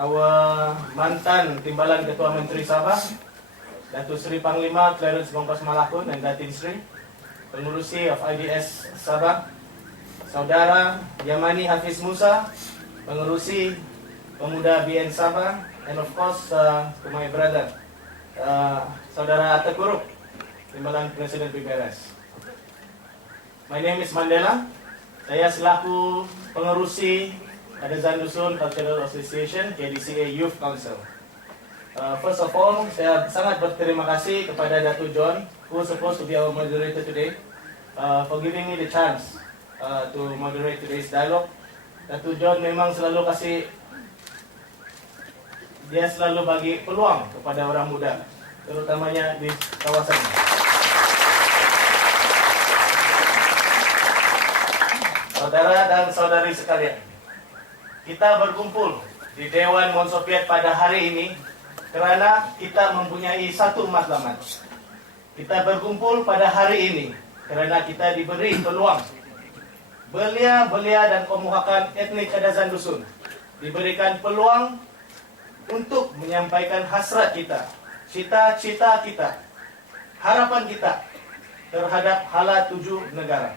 our mantan Timbalan Ketua Menteri Sabah, Datuk Seri Panglima Clarence Bongkos Malakun dan Datin Sri, pengurusi of IDS Sabah, Saudara Yamani Hafiz Musa, pengurusi Pemuda BN Sabah, and of course to my brother, Saudara Atta Kuruk, Timbalan Presiden PBRS. My name is Mandela. Saya selaku pengerusi Kadazan Dusun Cultural Association, KDCA Youth Council. First of all, saya sangat berterima kasih kepada Datuk John, who is supposed to be our moderator today, for giving me the chance to moderate today's dialogue. Datuk John memang selalu dia selalu bagi peluang kepada orang muda, terutamanya di kawasan ini. Saudara dan saudari sekalian, kita berkumpul di Dewan Monsopian pada hari ini kerana kita mempunyai satu matlamat. Kita berkumpul pada hari ini kerana kita diberi peluang. Belia-belia dan pemuhakan etnik Kadazan Dusun diberikan peluang untuk menyampaikan hasrat kita, cita-cita kita, harapan kita terhadap hala 7 negara.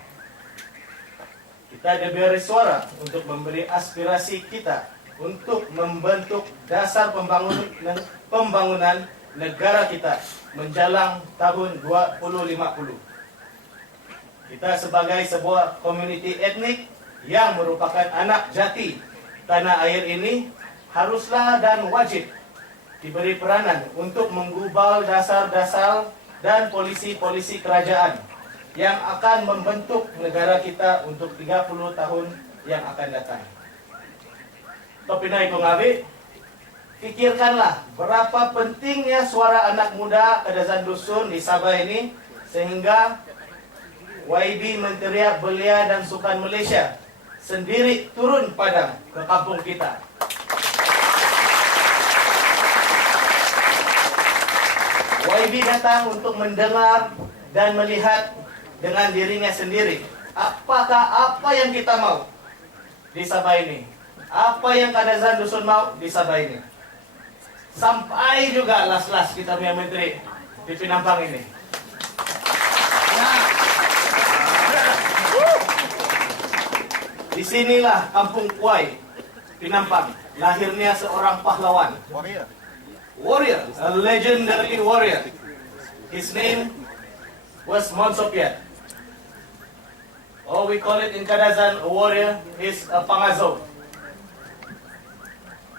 Kita diberi suara untuk memberi aspirasi kita untuk membentuk dasar pembangunan negara kita menjelang tahun 2050. Kita sebagai sebuah komuniti etnik yang merupakan anak jati tanah air ini haruslah dan wajib diberi peranan untuk menggubal dasar-dasar dan polisi-polisi kerajaan yang akan membentuk negara kita untuk 30 tahun yang akan datang. Topinay kong abi, pikirkanlah berapa pentingnya suara anak muda Kadazan Dusun di Sabah ini sehingga YB Menteriak Belia dan Sukan Malaysia sendiri turun padang ke kampung kita. YB datang untuk mendengar dan melihat dengan dirinya sendiri apakah apa yang kita mau di Sabah ini, apa yang Kadazan Dusun mau di Sabah ini. Sampai juga las-las kita punya menteri di Pinampang ini. Disinilah kampung Kuai, Pinampang, lahirnya seorang pahlawan, warrior, a legendary warrior. His name was Monsopian. Or we call it in Kadazan, a warrior is a pangazo.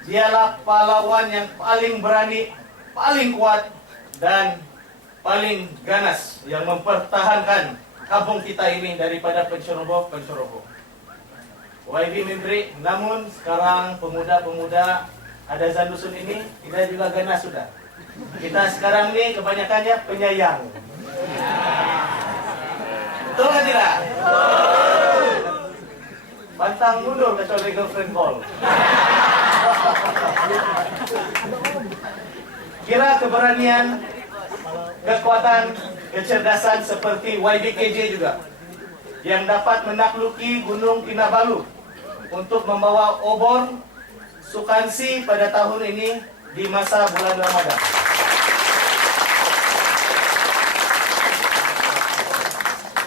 Dialah pahlawan yang paling berani, paling kuat dan paling ganas yang mempertahankan kampung kita ini daripada penceroboh-penceroboh. YB Menteri, namun sekarang pemuda-pemuda Kadazan Dusun ini kita juga ganas sudah. Kita sekarang ini kebanyakannya penyayang. Betul kan tidak? Pantang mundur kecuali girlfriend call. Kira keberanian, kekuatan, kecerdasan seperti YBKJ juga yang dapat menakluki Gunung Kinabalu untuk membawa obor sukansi pada tahun ini di masa bulan Ramadan.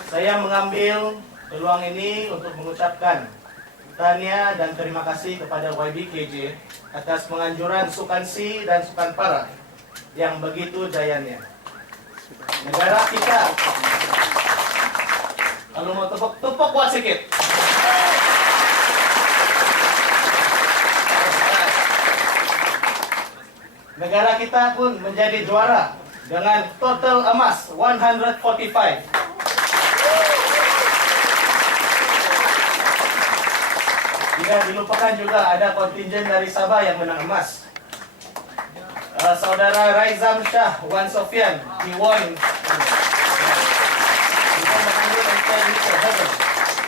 Saya mengambil peluang ini untuk mengucapkan tanya dan terima kasih kepada YBKJ atas penganjuran sukansi dan sukan para yang begitu jayanya. Negara kita, kalau mau tepuk kuat sikit. Negara kita pun menjadi juara dengan total emas 145. Tidak dilupakan juga ada kontingen dari Sabah yang menang emas. Saudara Raizam Shah Monsopian, he won.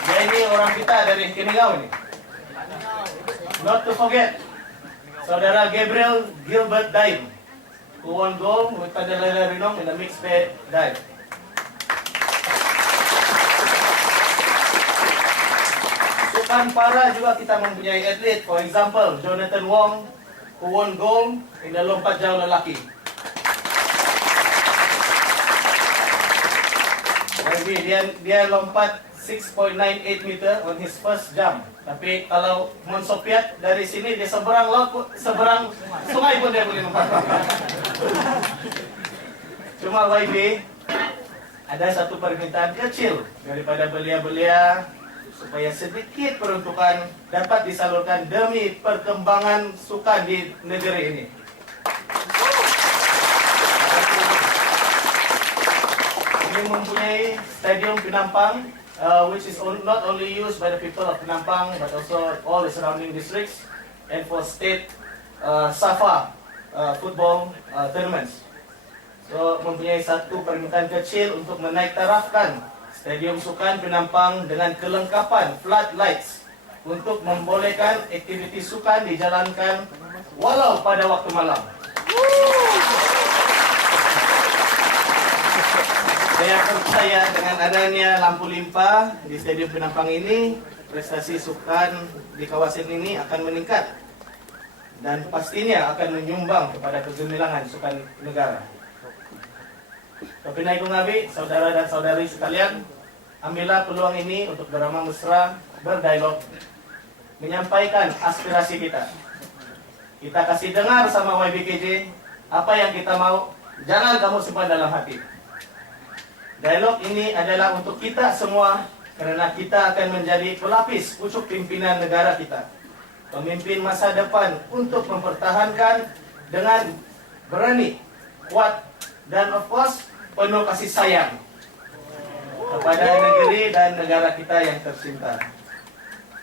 Dia ini orang kita dari Kiningau ini. Not to forget, Saudara Gabriel Gilbert Daim, who won gold with Mandelela Rinong in the mixed dive. Sukan para juga kita mempunyai atlet, for example, Jonathan Wong, who won gold in the lompat jauh lelaki. Jadi dia lompat 6.98 meter on his first jump. Tapi kalau Monsopian dari sini dia seberang laut, seberang sungai pun dia boleh lompat. Cuma YB ada satu permintaan kecil daripada belia-belia supaya sedikit peruntukan dapat disalurkan demi perkembangan sukan di negeri ini. Kami mempunyai stadium Penampang, which is not only used by the people of Penampang but also all the surrounding districts and for state Sabah football tournaments. So mempunyai satu permintaan kecil untuk menaik tarafkan stadium sukan Penampang dengan kelengkapan floodlights untuk membolehkan aktiviti sukan dijalankan walau pada waktu malam. Saya percaya dengan adanya lampu limpah di Stadium Penampang ini, prestasi sukan di kawasan ini akan meningkat dan pastinya akan menyumbang kepada kegemilangan sukan negara. Kapinay kong ngabi, saudara dan saudari sekalian, ambillah peluang ini untuk beramah mesra, berdialog, menyampaikan aspirasi kita. Kita kasih dengar sama YBKJ apa yang kita mau, jangan kamu simpan dalam hati. Dialog ini adalah untuk kita semua kerana kita akan menjadi pelapis pucuk pimpinan negara kita. Pemimpin masa depan untuk mempertahankan dengan berani, kuat dan of course penuh kasih sayang kepada negeri dan negara kita yang tercinta.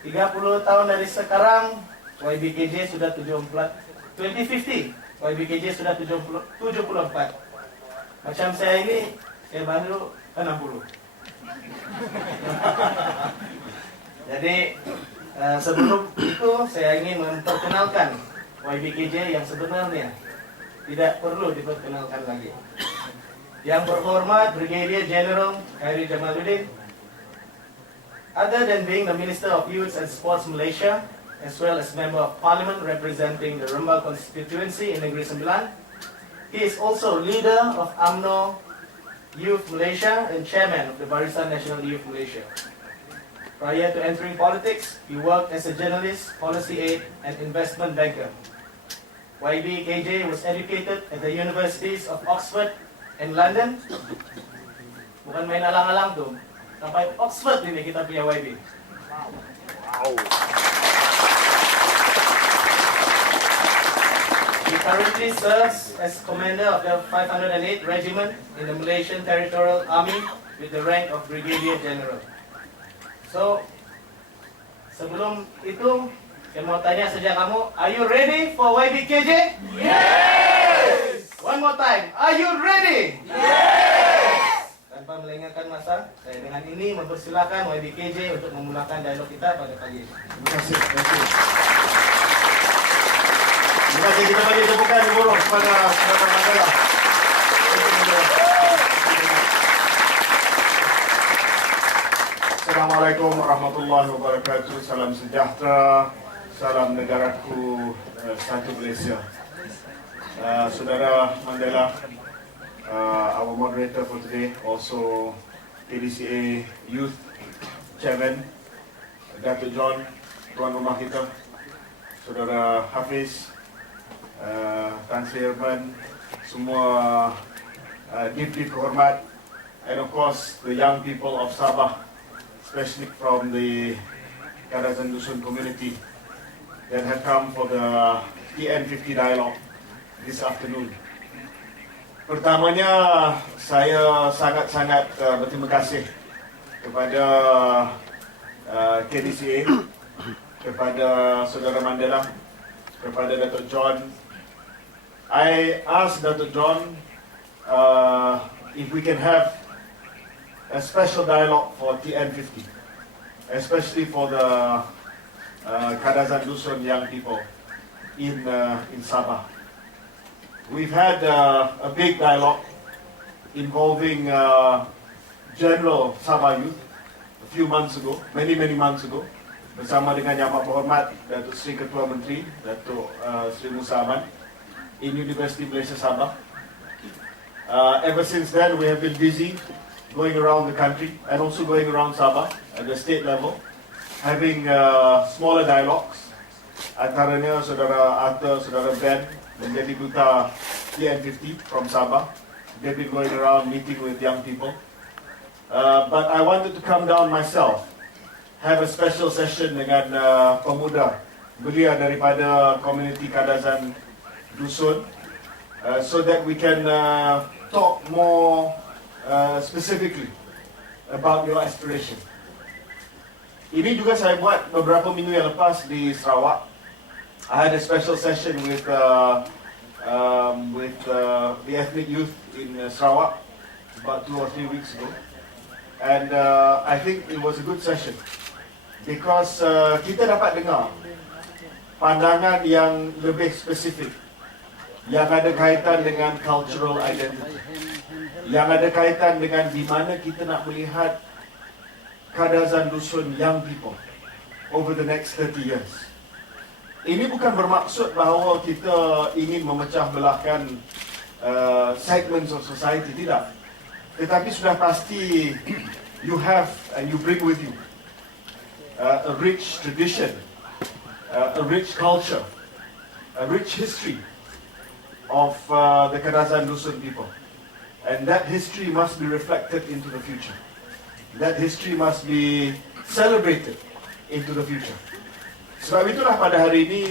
30 tahun dari sekarang YBKJ sudah 74. 2050 YBKJ sudah 74. Macam saya ini, saya baru 60. Jadi sebelum itu saya ingin memperkenalkan YBKJ yang sebenarnya tidak perlu diperkenalkan lagi. Yang berhormat Brigadier General Khairy JAMALUDDIN, other than being the Minister of Youth and Sports Malaysia, as well as Member of Parliament representing the Rembang constituency in Negeri Sembilan, he is also leader of UMNO Youth Malaysia and chairman of the Barisan National Youth Malaysia. Prior to entering politics, he worked as a journalist, policy aide, and investment banker. YBKJ was educated at the universities of Oxford and London. Bukan main alang-alang tuh. Sampai Oxford ini kita punya YB. Wow. He currently serves as commander of the 508 Regiment in the Malaysian Territorial Army with the rank of Brigadier General. So, sebelum itu, saya mau tanya saja kamu, are you ready for YBKJ? Yes! One more time, are you ready? Yes! Tanpa melengahkan masa, saya dengan ini mempersilakan YBKJ untuk memulakan dialog kita pada pagi ini. Terima kasih. Terima kasih, kita bagi tepukan dulu kepada Mandela. Assalamualaikum warahmatullahi wabarakatuh. Salam sejahtera, salam negaraku satu Malaysia. Saudara Mandela, our moderator for today, also PDCA Youth Chairman, Datuk John, tuan rumah kita, Saudara Hafiz, Tan Sri Herman, semua deep hormat, and of course the young people of Sabah, especially from the Kadazan Dusun community that have come for the TN50 dialogue this afternoon. Pertamanya, saya sangat-sangat berterima kasih kepada KDCA, kepada Saudara Mandela, kepada Datuk John. I asked Datuk John if we can have a special dialogue for TN50, especially for the Kadazan Dusun young people in Sabah. We've had a big dialogue involving general Sabah youth a few months ago, many months ago, bersama dengan Yang Amat Berhormat Datuk Seri Ketua Menteri Datuk Seri Musa Aman in University Malaysia Sabah. Ever since then, we have been busy going around the country and also going around Sabah at the state level, having smaller dialogues. Antaranya Saudara Arthur, Saudara Ben menjadi duta TN50 from Sabah. They've been going around meeting with young people. But I wanted to come down myself, have a special session dengan pemuda belia daripada komuniti Kadazan Dusun, so that we can talk more specifically about your aspiration. Ini juga saya buat beberapa minggu yang lepas di Sarawak. I had a special session with the ethnic youth in Sarawak about 2 or 3 weeks ago, and I think it was a good session because kita dapat dengar pandangan yang lebih spesifik, yang ada kaitan dengan cultural identity, yang ada kaitan dengan di mana kita nak melihat Kadazan Dusun young people over the next 30 years. Ini bukan bermaksud bahawa kita ingin memecah belahkan segments of society, tidak. Tetapi sudah pasti you have and you bring with you a rich tradition, a rich culture, a rich history of the Kadazan Dusun people. And that history must be reflected into the future. That history must be celebrated into the future. Sebab itulah pada hari ini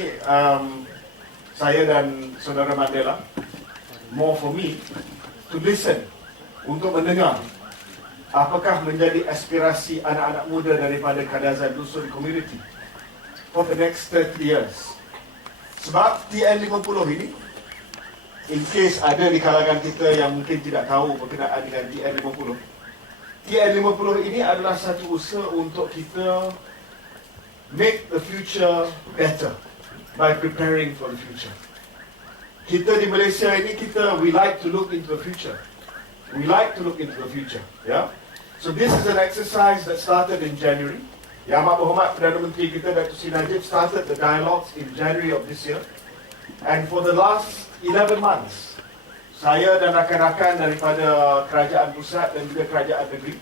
saya dan Saudara Mandela, more for me, to listen, untuk mendengar apakah menjadi aspirasi anak-anak muda daripada Kadazan Dusun community for the next 30 years. Sebab TN50 ini, in case ada di kalangan kita yang mungkin tidak tahu berkenaan dengan TN50, TN50 ini adalah satu usaha untuk kita make the future better by preparing for the future. Kita di Malaysia ini, we like to look into the future. We like to look into the future. Yeah. So this is an exercise that started in January. Yang Amat Berhormat Perdana Menteri kita Datuk Seri Najib started the dialogues in January of this year. And for the last 11 months, saya dan rakan-rakan daripada kerajaan pusat dan juga kerajaan negeri,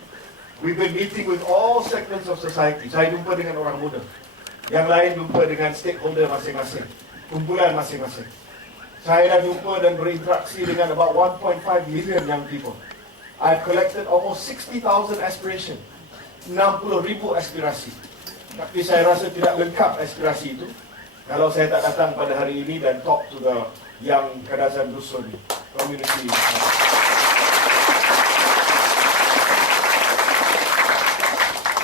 we've been meeting with all segments of society. Saya jumpa dengan orang muda, yang lain jumpa dengan stakeholder masing-masing, kumpulan masing-masing. Saya dah jumpa dan berinteraksi dengan about 1.5 million young people. I've collected almost 60,000 aspiration, 60,000 aspirasi. Tapi saya rasa tidak lengkap aspirasi itu kalau saya tak datang pada hari ini dan talk to the young Kadazan Dusun community.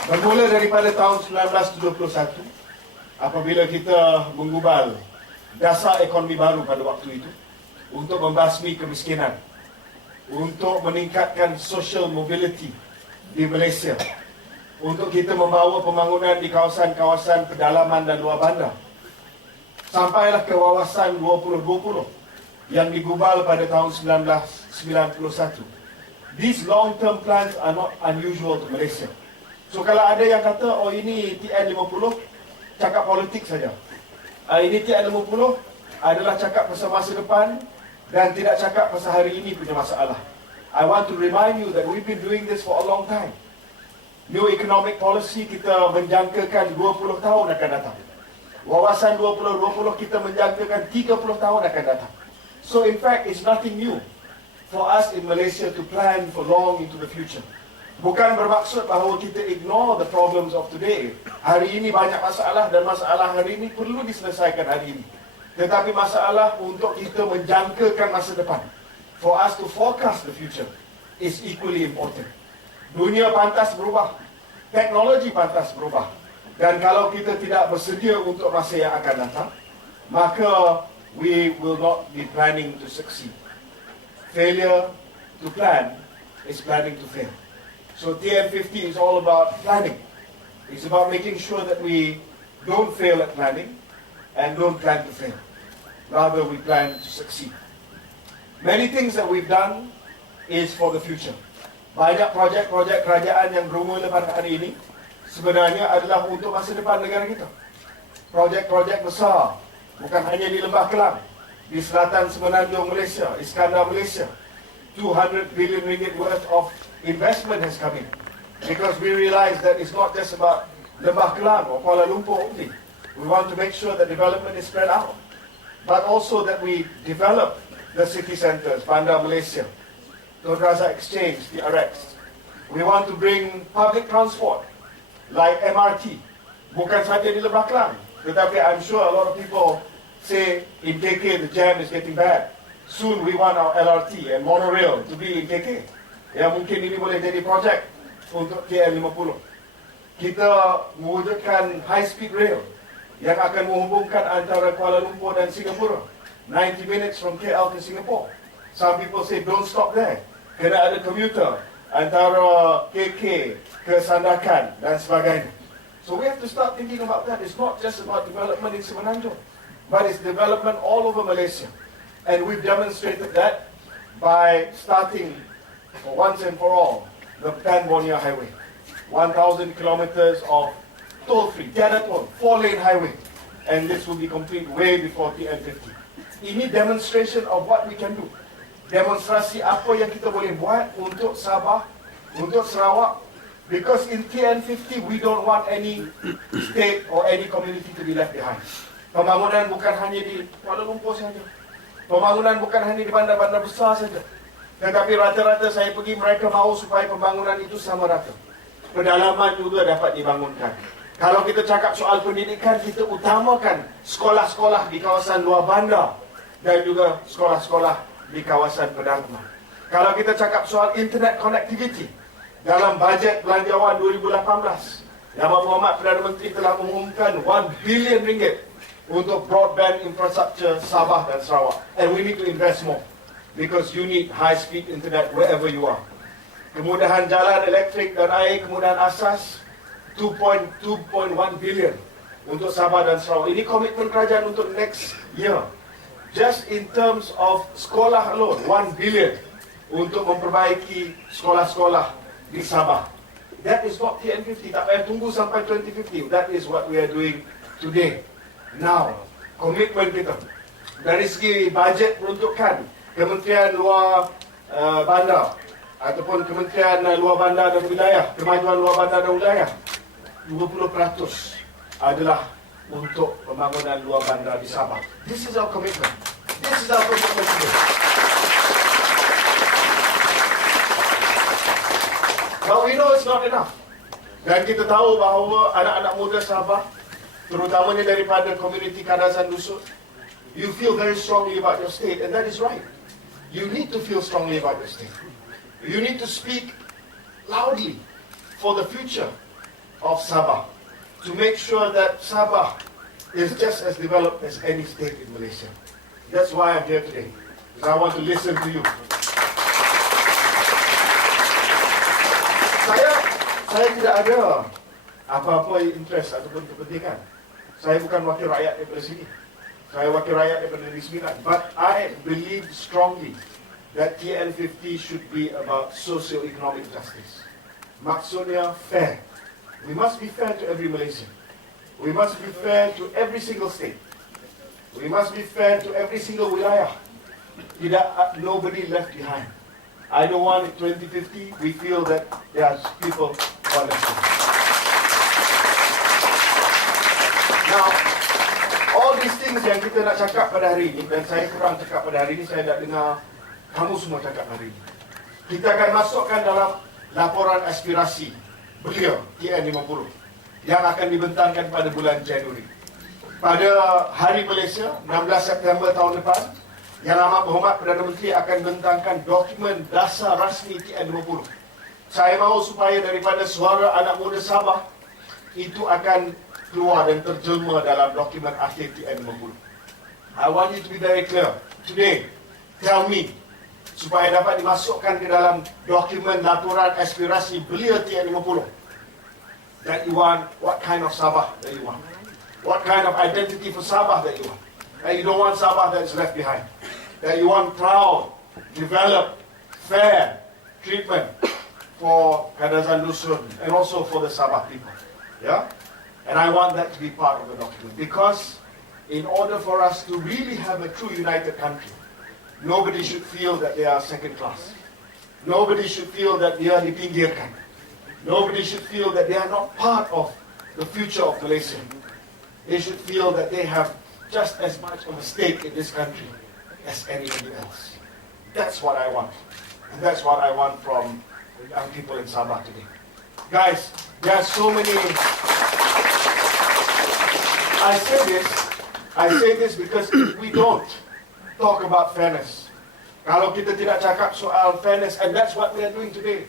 Bermula daripada tahun 1971, apabila kita menggubal dasar ekonomi baru pada waktu itu untuk membasmi kemiskinan, untuk meningkatkan social mobility di Malaysia, untuk kita membawa pembangunan di kawasan-kawasan pedalaman dan luar bandar, sampailah ke wawasan 2020 yang digubal pada tahun 1991. These long-term plans are not unusual to Malaysia. So kalau ada yang kata, oh ini TN50 cakap politik saja, ini TN50 adalah cakap pasal masa depan dan tidak cakap pasal hari ini punya masalah. I want to remind you that we've been doing this for a long time. New economic policy kita menjangkakan 20 tahun akan datang. Wawasan 2020 kita menjangkakan 30 tahun akan datang. So in fact, it's nothing new for us in Malaysia to plan for long into the future. Bukan bermaksud bahawa kita ignore the problems of today. Hari ini banyak masalah dan masalah hari ini perlu diselesaikan hari ini. Tetapi masalah untuk kita menjangkakan masa depan, for us to forecast the future, is equally important. Dunia pantas berubah, teknologi pantas berubah. Dan kalau kita tidak bersedia untuk masa yang akan datang, maka we will not be planning to succeed. Failure to plan is planning to fail. So TN50 is all about planning. It's about making sure that we don't fail at planning and don't plan to fail. Rather, we plan to succeed. Many things that we've done is for the future. Banyak projek-projek kerajaan yang bermula pada hari ini sebenarnya adalah untuk masa depan negara kita. Projek-projek besar, bukan hanya di Lembah Kelang, di selatan semenanjung Malaysia, Iskandar Malaysia, 200 billion ringgit worth of investment has come in. Because we realize that it's not just about Lembah Kelang or Kuala Lumpur only. We want to make sure that development is spread out, but also that we develop the city centres, Bandar Malaysia, Tun Razak Exchange, the RX. We want to bring public transport like MRT, bukan saja di Lembah Kelang, tetapi I'm sure a lot of people say in KK the jam is getting bad. Soon we want our LRT and monorail to be in KK. Ya, mungkin ini boleh jadi projek untuk TN50. Kita mewujudkan high speed rail yang akan menghubungkan antara Kuala Lumpur dan Singapura. 90 minutes from KL to Singapore. Some people say don't stop there. Kena ada commuter antara KK ke Sandakan dan sebagainya. So we have to start thinking about that. It's not just about development in Semenanjung, but it's development all over Malaysia. And we've demonstrated that by starting for once and for all the Pan-Borneo Highway. 1,000 kilometers of toll-free, tiada toll, 4-lane highway. And this will be complete way before TN50. Ini demonstration of what we can do. Demonstrasi apa yang kita boleh buat untuk Sabah, untuk Sarawak. Because in TN50, we don't want any state or any community to be left behind. Pembangunan bukan hanya di Kuala Lumpur saja. Pembangunan bukan hanya di bandar-bandar besar saja. Tetapi rata-rata saya pergi, mereka mahu supaya pembangunan itu sama rata. Pedalaman juga dapat dibangunkan. Kalau kita cakap soal pendidikan, kita utamakan sekolah-sekolah di kawasan luar bandar dan juga sekolah-sekolah di kawasan pedalaman. Kalau kita cakap soal internet connectivity, dalam bajet belanjawan 2018, Yang Muhammad Perdana Menteri telah mengumumkan 1 billion ringgit untuk broadband infrastructure Sabah dan Sarawak. And we need to invest more because you need high-speed internet wherever you are. Kemudahan jalan elektrik dan air, kemudahan asas 2.1 billion untuk Sabah dan Sarawak. Ini komitmen kerajaan untuk next year. Just in terms of sekolah alone, 1 billion untuk memperbaiki sekolah-sekolah di Sabah. That is not TN50. Tak payah tunggu sampai 2050. That is what we are doing today. Now, komitmen kita dari segi bajet peruntukan Kementerian Luar Bandar ataupun Kementerian Luar Bandar dan Wilayah, Kemajuan Luar Bandar dan Wilayah, 20% adalah untuk pembangunan luar bandar di Sabah. This is our commitment. This is our commitment today. But we know it's not enough. Dan kita tahu bahawa anak-anak muda Sabah, terutamanya daripada komuniti Kadasan Dusun, you feel very strongly about your state, and that is right. You need to feel strongly about your state. You need to speak loudly for the future of Sabah, to make sure that Sabah is just as developed as any state in Malaysia. That's why I'm here today, because I want to listen to you. Saya tidak ada apa-apa interest ataupun kepentingan. Saya bukan wakil rakyat daripada sini. Saya wakil rakyat daripada Negeri Sembilan. But I believe strongly that TN50 should be about socio-economic justice. Maksudnya fair. We must be fair to every Malaysian. We must be fair to every single state. We must be fair to every single wilayah. Tidak, nobody left behind. I don't want in 2050, we feel that there are people who are left behind. Now, all these things yang kita nak cakap pada hari ini, dan saya kurang cakap pada hari ini, saya nak dengar kamu semua cakap hari ini. Kita akan masukkan dalam laporan aspirasi beliau, TN50, yang akan dibentangkan pada bulan Januari. Pada Hari Malaysia, 16 September tahun depan, Yang Amat Berhormat Perdana Menteri akan bentangkan dokumen dasar rasmi TN50. Saya mahu supaya daripada suara anak muda Sabah, itu akan keluar dan terjelma dalam dokumen akhir TN50. I want you to be very clear. Today, tell me, supaya dapat dimasukkan ke dalam dokumen laporan aspirasi belia TN50, that you want, what kind of Sabah that you want, what kind of identity for Sabah that you want, that you don't want Sabah that is left behind, that you want proud, developed, fair treatment for Kadasan Dusun and also for the Sabah people. Yeah? And I want that to be part of the document, because in order for us to really have a true united country, nobody should feel that they are second class. Nobody should feel that they are dipinggirkan. Nobody should feel that they are not part of the future of Malaysia. They should feel that they have just as much of a stake in this country as anybody else. That's what I want. And that's what I want from the young people in Sabah today. Guys, there are so many... I say this because if we don't talk about fairness, kalau kita tidak cakap soal fairness, and that's what we are doing today.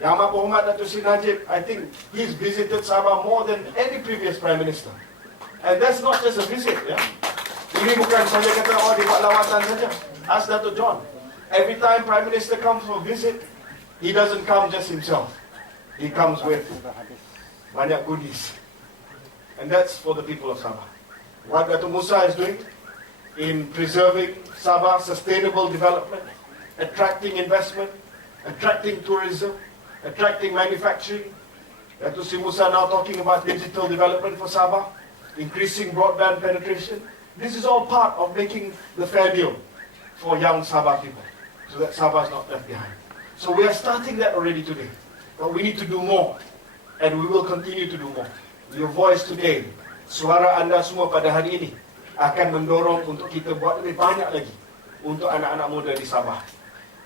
Yang Amat Berhormat Datuk Seri Najib, I think he's visited Sabah more than any previous Prime Minister. And that's not just a visit, ya. Ini bukan saja kata, oh dia buat lawatan saja. Ask Dato' John. Every time Prime Minister comes for a visit, he doesn't come just himself. He comes with banyak goodies. And that's for the people of Sabah. What Dato' Musa is doing in preserving Sabah's sustainable development, attracting investment, attracting tourism, attracting manufacturing. Dato' Sri Musa now talking about digital development for Sabah, increasing broadband penetration. This is all part of making the fair deal for young Sabah people, so that Sabah is not left behind. So we are starting that already today. But we need to do more, and we will continue to do more. Your voice today, suara anda semua pada hari ini akan mendorong untuk kita buat lebih banyak lagi untuk anak-anak muda di Sabah.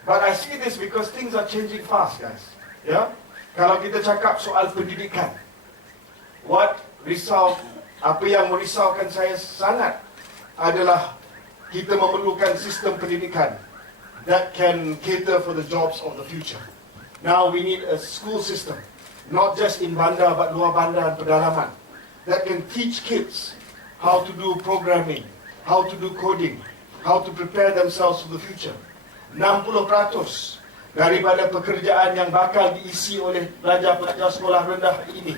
But I see this because things are changing fast, guys. Ya, kalau kita cakap soal pendidikan, apa yang merisaukan saya sangat adalah kita memerlukan sistem pendidikan that can cater for the jobs of the future. Now we need a school system, not just in bandar but luar bandar dan pedalaman, that can teach kids how to do programming, how to do coding, how to prepare themselves for the future. 60% daripada pekerjaan yang bakal diisi oleh pelajar-pelajar sekolah rendah ini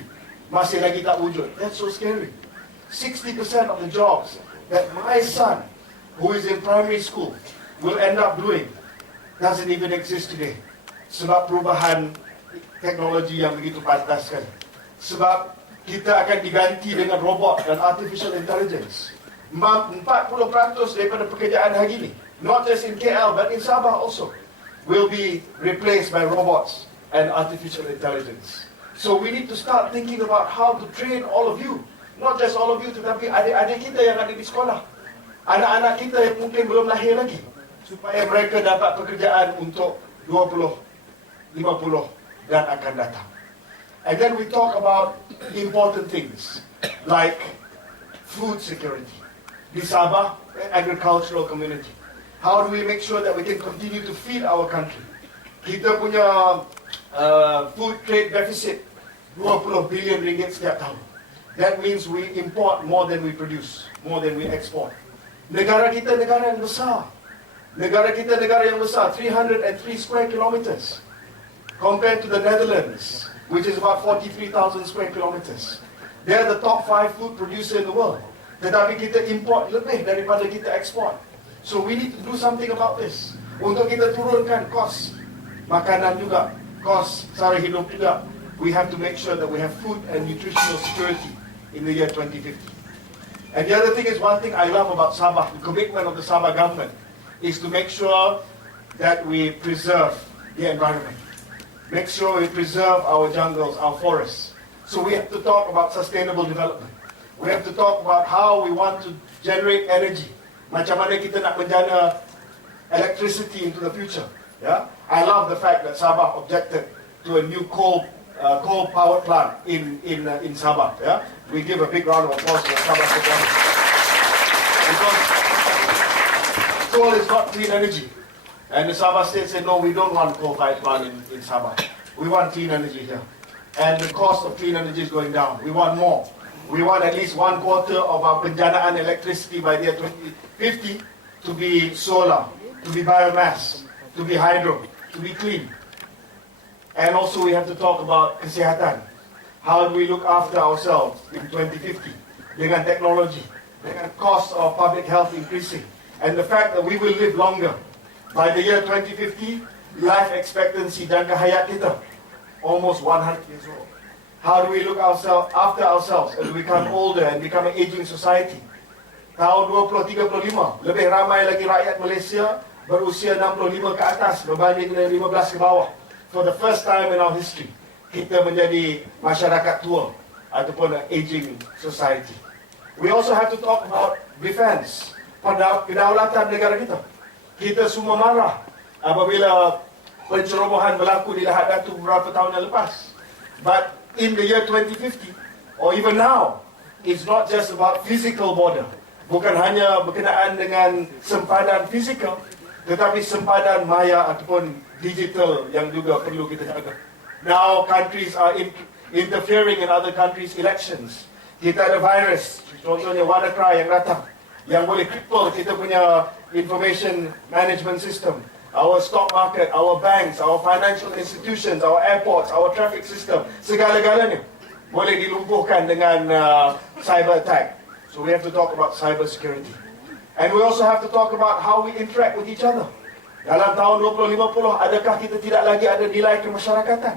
masih lagi tak wujud. That's so scary. 60% of the jobs that my son, who is in primary school, will end up doing doesn't even exist today. Sebab perubahan teknologi yang begitu pantas sekali. Sebab kita akan diganti dengan robot dan artificial intelligence. 40% daripada pekerjaan hari ini, not just in KL but in Sabah also, will be replaced by robots and artificial intelligence. So we need to start thinking about how to train all of you. Not just all of you, tetapi adik-adik kita yang ada di sekolah, anak-anak kita yang mungkin belum lahir lagi, supaya mereka dapat pekerjaan untuk 20, 50 dan akan datang. And then we talk about important things like food security. Di Sabah, agricultural community. How do we make sure that we can continue to feed our country? Kita punya food trade deficit 20 bilion ringgit setiap tahun. That means we import more than we produce, more than we export. Negara kita negara yang besar. Negara kita negara yang besar, 303 square kilometers. Compared to the Netherlands, which is about 43,000 square kilometers. They are the top 5 food producer in the world. Tetapi kita import lebih daripada kita export. So we need to do something about this. Untuk kita turunkan kos makanan juga, kos sara hidup juga, we have to make sure that we have food and nutritional security in the year 2050. And the other thing is, one thing I love about Sabah, the commitment of the Sabah government, is to make sure that we preserve the environment. Make sure we preserve our jungles, our forests. So we have to talk about sustainable development. We have to talk about how we want to generate energy. Macam mana kita nak menjana electricity into the future. Yeah? I love the fact that Sabah objected to a new coal power plant in Sabah. Yeah? We give a big round of applause to the Sabah government. Because coal is not clean energy. And the Sabah state said, no, we don't want coal-fired plant in Sabah. We want clean energy here. And the cost of clean energy is going down. We want more. We want at least 1/4 of our penjanaan electricity by the year 2050 to be solar, to be biomass, to be hydro, to be clean. And also we have to talk about kesihatan. How do we look after ourselves in 2050? Dengan technology, dengan cost of public health increasing, and the fact that we will live longer. By the year 2050, life expectancy jangka hayat kita almost 100 years old. How do we look after ourselves as we become older and become an aging society? Tahun 2035, lebih ramai lagi rakyat Malaysia berusia 65 ke atas berbanding dengan 15 ke bawah. For the first time in our history, kita menjadi masyarakat tua ataupun an aging society. We also have to talk about defense, kedaulatan negara kita. Kita semua marah apabila pencerobohan berlaku di Lahad Datu beberapa tahun yang lepas. But in the year 2050, or even now, it's not just about physical border. Bukan hanya berkenaan dengan sempadan fizikal, tetapi sempadan maya ataupun digital yang juga perlu kita jaga. Now countries are interfering in other countries' elections. Kita ada virus, contohnya WannaCry yang datang, yang boleh cripple kita punya information management system, our stock market, our banks, our financial institutions, our airports, our traffic system, segala-galanya boleh dilumpuhkan dengan cyber attack. So we have to talk about cyber security. And we also have to talk about how we interact with each other. Dalam tahun 2050, adakah kita tidak lagi ada nilai kemasyarakatan?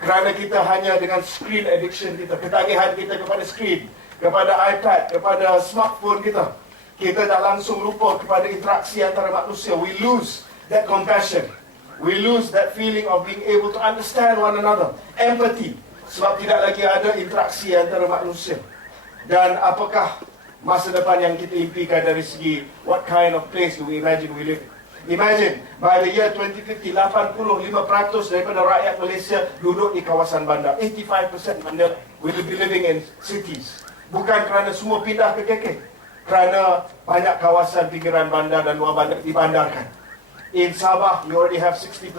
Kerana kita hanya dengan screen addiction kita, ketagihan kita kepada screen, kepada iPad, kepada smartphone kita. Kita tak langsung lupa kepada interaksi antara manusia. We lose that compassion. We lose that feeling of being able to understand one another. Empathy. Sebab tidak lagi ada interaksi antara manusia. Dan apakah masa depan yang kita impikan dari segi what kind of place do we imagine we live in? Imagine, by the year 2050, 85% daripada rakyat Malaysia duduk di kawasan bandar. 85% Mandela will be living in cities. Bukan kerana semua pindah ke KK, kerana banyak kawasan pinggiran bandar dan luar bandar dibandarkan. In Sabah, you already have 60%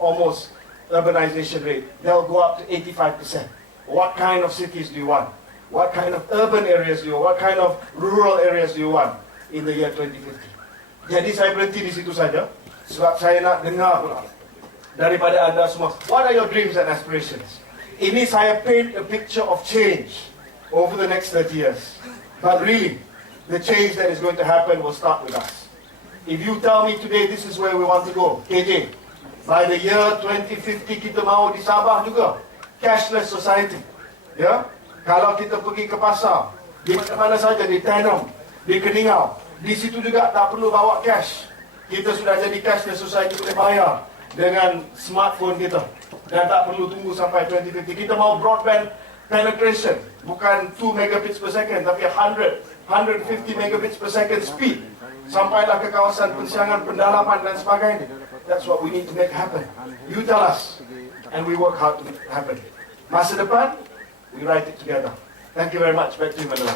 almost urbanization rate. They'll go up to 85%. What kind of cities do you want? What kind of urban areas do you want? What kind of rural areas do you want in the year 2050? Jadi saya berhenti di situ saja, sebab saya nak dengar pula daripada anda semua. What are your dreams and aspirations? Ini saya paint a picture of change over the next 30 years. But really, the change that is going to happen will start with us. If you tell me today this is where we want to go, KJ, by the year 2050 kita mahu di Sabah juga, cashless society. Ya? Kalau kita pergi ke pasar, di mana-mana saja, di Tenom, di Keningau, di situ juga tak perlu bawa cash. Kita sudah jadi cashless society, boleh bayar dengan smartphone kita. Dan tak perlu tunggu sampai 2050. Kita mau broadband penetration, bukan 2 megabits per second, tapi 150 megabits per second speed. Sampailah ke kawasan pensiangan, pendalaman dan sebagainya. That's what we need to make happen. You tell us, and we work hard to make it happen. Masa depan, we write it together. Thank you very much. Back to you, Mandela.